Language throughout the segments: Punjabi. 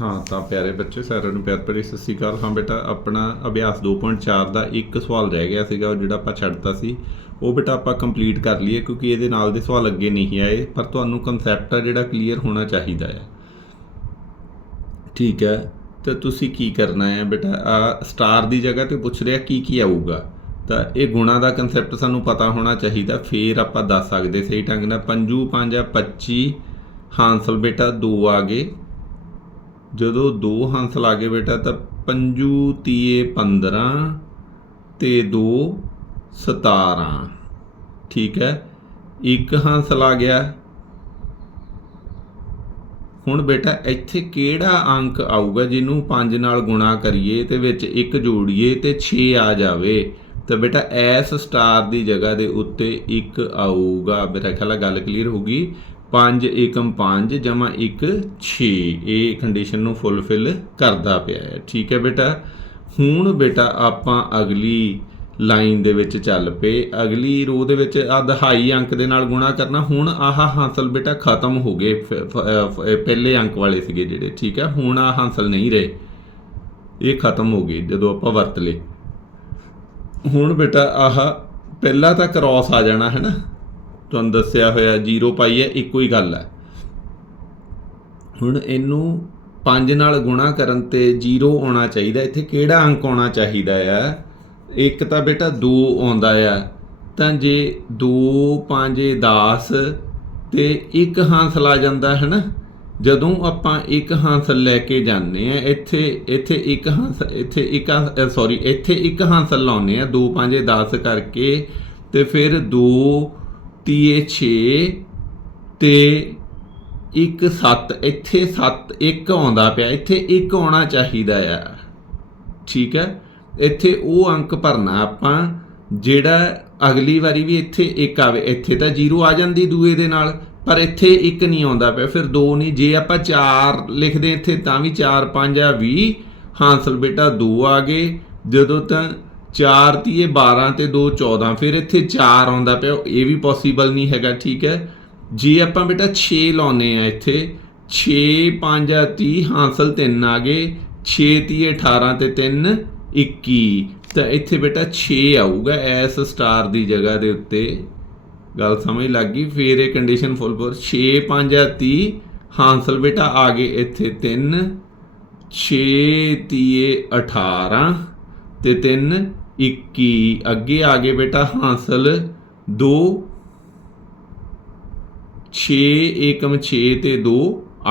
ਹਾਂ, ਤਾਂ ਪਿਆਰੇ ਬੱਚੇ, ਸਾਰਿਆਂ ਨੂੰ ਪਿਆਰ ਭਰੀ ਸਤਿ ਸ਼੍ਰੀ ਅਕਾਲ। ਹਾਂ ਬੇਟਾ, ਆਪਣਾ ਅਭਿਆਸ 2.4 ਦਾ ਇੱਕ ਸਵਾਲ ਰਹਿ ਗਿਆ ਸੀਗਾ, ਉਹ ਜਿਹੜਾ ਆਪਾਂ ਛੱਡਤਾ ਸੀ। ਉਹ ਬੇਟਾ ਆਪਾਂ ਕੰਪਲੀਟ ਕਰ ਲਈਏ, ਕਿਉਂਕਿ ਇਹਦੇ ਨਾਲ ਦੇ ਸਵਾਲ ਅੱਗੇ ਨਹੀਂ ਆਏ, ਪਰ ਤੁਹਾਨੂੰ ਕਨਸੈਪਟ ਆ ਜਿਹੜਾ ਕਲੀਅਰ ਹੋਣਾ ਚਾਹੀਦਾ ਹੈ ਠੀਕ ਹੈ, ਤਾਂ ਤੁਸੀਂ ਕੀ ਕਰਨਾ ਹੈ ਬੇਟਾ? ਆ ਸਟਾਰ ਦੀ ਜਗ੍ਹਾ ਤੇ ਪੁੱਛ ਰਿਹਾ, ਕੀ ਕੀ ਆਊਗਾ? ਤਾਂ ਇਹ ਗੁਣਾ ਦਾ ਕਨਸੈਪਟ ਸਾਨੂੰ ਪਤਾ ਹੋਣਾ ਚਾਹੀਦਾ, ਫੇਰ ਆਪਾਂ ਦੱਸ ਸਕਦੇ ਸਹੀ ਢੰਗ ਨਾਲ। ਪੰਜੂ, ਪੰਜ ਆ 25 ਹਾਂਸਲ ਬੇਟਾ 2 ਆ ਗਏ। ਜਦੋਂ ਦੋ ਹੰਸ ਆ ਗਏ ਬੇਟਾ ਤਾਂ ਪੰਜੂ ਤੀਏ 15 ਤੇ 2 17 ਠੀਕ ਹੈ? ਇੱਕ ਹੰਸ ਲਾ ਗਿਆ। ਹੁਣ ਬੇਟਾ ਇੱਥੇ ਕਿਹੜਾ ਅੰਕ ਆਊਗਾ ਜਿਹਨੂੰ 5 ਨਾਲ ਗੁਣਾ ਕਰੀਏ ਤੇ ਵਿੱਚ 1 ਜੋੜੀਏ ਤੇ 6 ਆ ਜਾਵੇ? ਤਾਂ ਬੇਟਾ ਐਸ ਸਟਾਰ ਦੀ ਜਗ੍ਹਾ ਦੇ ਉੱਤੇ 1 ਆਊਗਾ। ਮੇਰਾ ਖਿਆਲ ਗੱਲ ਕਲੀਅਰ ਹੋ 5 ਏਕਮ 5 ਜਮਾ 1 6 ਇਹ ਕੰਡੀਸ਼ਨ ਨੂੰ ਫੁੱਲਫਿਲ ਕਰਦਾ ਪਿਆ ਹੈ। ਠੀਕ ਹੈ ਬੇਟਾ? ਹੁਣ ਬੇਟਾ ਆਪਾਂ ਅਗਲੀ ਲਾਈਨ ਦੇ ਵਿੱਚ ਚੱਲ ਪਏ। ਅਗਲੀ ਰੋ ਦੇ ਵਿੱਚ ਆ ਦਹਾਈ ਅੰਕ ਦੇ ਨਾਲ ਗੁਣਾ ਕਰਨਾ। ਹੁਣ ਆਹ ਹਾਸਲ ਬੇਟਾ ਖਤਮ ਹੋ ਗਏ। ਫ- ਪਹਿਲੇ ਅੰਕ ਵਾਲੇ ਸੀਗੇ ਜਿਹੜੇ। ਠੀਕ ਹੈ? ਹੁਣ ਆ ਹਾਸਲ ਨਹੀਂ ਰਹੇ। ਇਹ ਖਤਮ ਹੋ ਗਏ ਜਦੋਂ ਆਪਾਂ ਵਰਤ ਲਏ। ਹੁਣ ਬੇਟਾ ਆਹ ਪਹਿਲਾ ਤਾਂ ਕ੍ਰਾਸ ਆ ਜਾਣਾ, ਹੈ ਨਾ? ਤੁਹਾਨੂੰ ਦੱਸਿਆ ਹੋਇਆ ਜ਼ੀਰੋ ਪਾਈ ਹੈ, ਇੱਕੋ ਹੀ ਗੱਲ ਹੈ। ਹੁਣ ਇਹਨੂੰ 5 ਨਾਲ ਗੁਣਾ ਕਰਨ ਤੇ 0 ਆਉਣਾ ਚਾਹੀਦਾ, ਇੱਥੇ ਕਿਹੜਾ ਅੰਕ ਆਉਣਾ ਚਾਹੀਦਾ ਆ? ਇੱਕ ਤਾਂ ਬੇਟਾ 2 ਆਉਂਦਾ ਆ, ਤਾਂ ਜੇ 2 5 10 ਤੇ ਇੱਕ ਹਾਸਲ ਆ ਜਾਂਦਾ ਹੈ ਨਾ ਜਦੋਂ ਆਪਾਂ ਇੱਕ ਹਾਂਸਲ ਲੈ ਕੇ ਜਾਂਦੇ ਆ, ਇੱਥੇ ਇੱਥੇ ਇੱਕ ਹਾਸਲ ਇੱਥੇ ਇੱਕ ਸੌਰੀ ਇੱਥੇ ਇੱਕ ਹਾਂਸਲ ਲਾਉਨੇ ਆ 2 5 10 ਕਰਕੇ ਤੇ ਫਿਰ 2 ਤੀਏ 6 ਤੇ ਇੱਕ 7 ਇੱਥੇ 7 ਇੱਕ ਆਉਂਦਾ ਪਿਆ, ਇੱਥੇ ਇੱਕ ਆਉਣਾ ਚਾਹੀਦਾ ਆ। ਠੀਕ ਹੈ? ਇੱਥੇ ਉਹ ਅੰਕ ਭਰਨਾ ਆਪਾਂ, ਜਿਹੜਾ ਅਗਲੀ ਵਾਰੀ ਵੀ ਇੱਥੇ ਇੱਕ ਆਵੇ, ਇੱਥੇ ਤਾਂ 0 ਆ ਜਾਂਦੀ ਦੂਏ ਦੇ ਨਾਲ, ਪਰ ਇੱਥੇ ਇੱਕ ਨਹੀਂ ਆਉਂਦਾ ਪਿਆ, ਫਿਰ 2 ਨਹੀਂ, ਜੇ ਆਪਾਂ 4 ਲਿਖਦੇ ਇੱਥੇ ਤਾਂ ਵੀ 4 5 ਆ 20 ਹਾਸਲ ਬੇਟਾ 2 ਆ ਗਏ, ਜਦੋਂ ਤਾਂ 4 ਤੀਏ 12 ਤੇ 2 14 ਫਿਰ ਇੱਥੇ 4 ਆਉਂਦਾ ਪਿਆ, ਇਹ ਵੀ ਪੋਸੀਬਲ ਨਹੀਂ ਹੈਗਾ, ਠੀਕ ਹੈ? ਜੇ ਆਪਾਂ ਬੇਟਾ 6 ਲਾਉਨੇ ਆ ਇੱਥੇ 6 5 ਆ 30 ਹਾਸਲ 3 ਆ ਗਏ 6 ਤੀਏ 18 ਤੇ 3 21 ਤਾਂ ਇੱਥੇ ਬੇਟਾ 6 ਆਊਗਾ ਐਸ ਸਟਾਰ ਦੀ ਜਗ੍ਹਾ ਦੇ ਉੱਤੇ। ਗੱਲ ਸਮਝ ਲੱਗ ਗਈ? ਫੇਰ ਇਹ ਕੰਡੀਸ਼ਨ ਫੁੱਲ ਪਰ 6 5 ਆ 30 ਹਾਸਲ ਬੇਟਾ ਆ ਗਏ ਇੱਥੇ 3 6 ਤੀਏ 18 ਤੇ 3 21 ਅੱਗੇ ਆ ਗਏ ਬੇਟਾ ਹਾਸਲ 2 6 ਏਕਮ 6 ਤੇ 2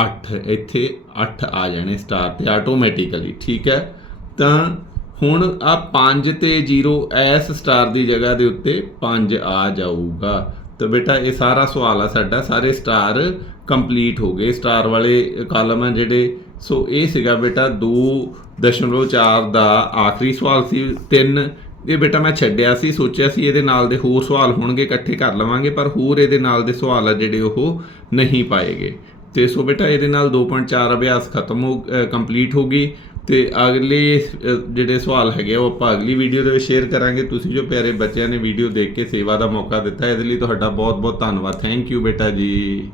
8 ਇੱਥੇ 8 ਆ ਜਾਣੇ ਸਟਾਰ ਤੇ ਆਟੋਮੈਟਿਕਲੀ ਠੀਕ ਹੈ? ਤਾਂ ਹੁਣ ਆ 5 ਤੇ 0 ਐਸ ਸਟਾਰ ਦੀ ਜਗ੍ਹਾ ਦੇ ਉੱਤੇ 5 ਆ ਜਾਊਗਾ। ਤਾਂ ਬੇਟਾ ਇਹ ਸਾਰਾ ਸਵਾਲ ਆ ਸਾਡਾ, ਸਾਰੇ ਸਟਾਰ ਕੰਪਲੀਟ ਹੋ ਗਏ। ਸਟਾਰ ਵਾਲੇ ਕਾਲਮ ਆ ਜਿਹੜੇ ਸੋ ਇਹ ਸੀਗਾ ਬੇਟਾ 2.4 ਦਾ ਆਖਰੀ ਸਵਾਲ ਸੀ 3 ਇਹ ਬੇਟਾ ਮੈਂ ਛੱਡਿਆ ਸੀ ਸੋਚਿਆ ਸੀ ਇਹਦੇ ਨਾਲ ਦੇ ਹੋਰ ਸਵਾਲ ਹੋਣਗੇ ਇਕੱਠੇ ਕਰ ਲਵਾਂਗੇ ਪਰ ਹੋਰ ਇਹਦੇ ਨਾਲ ਦੇ ਸਵਾਲ ਆ ਜਿਹੜੇ ਉਹ ਨਹੀਂ ਪਾਏਗੇ। ਤੇ ਸੋ ਬੇਟਾ ਇਹਦੇ ਨਾਲ 2.4 ਅਭਿਆਸ ਖਤਮ ਹੋ ਕੰਪਲੀਟ ਹੋ ਗਈ। ਤੇ ਅਗਲੇ ਜਿਹੜੇ ਸਵਾਲ ਹੈਗੇ ਆ, ਉਹ ਆਪਾਂ ਅਗਲੀ ਵੀਡੀਓ ਦੇ ਵਿੱਚ ਸ਼ੇਅਰ ਕਰਾਂਗੇ। ਤੁਸੀਂ ਜੋ ਪਿਆਰੇ ਬੱਚਿਆਂ ਨੇ ਵੀਡੀਓ ਦੇਖ ਕੇ ਸੇਵਾ ਦਾ ਮੌਕਾ ਦਿੱਤਾ ਇਹਦੇ ਲਈ ਤੁਹਾਡਾ ਬਹੁਤ ਬਹੁਤ ਧੰਨਵਾਦ। ਥੈਂਕ ਯੂ ਬੇਟਾ ਜੀ।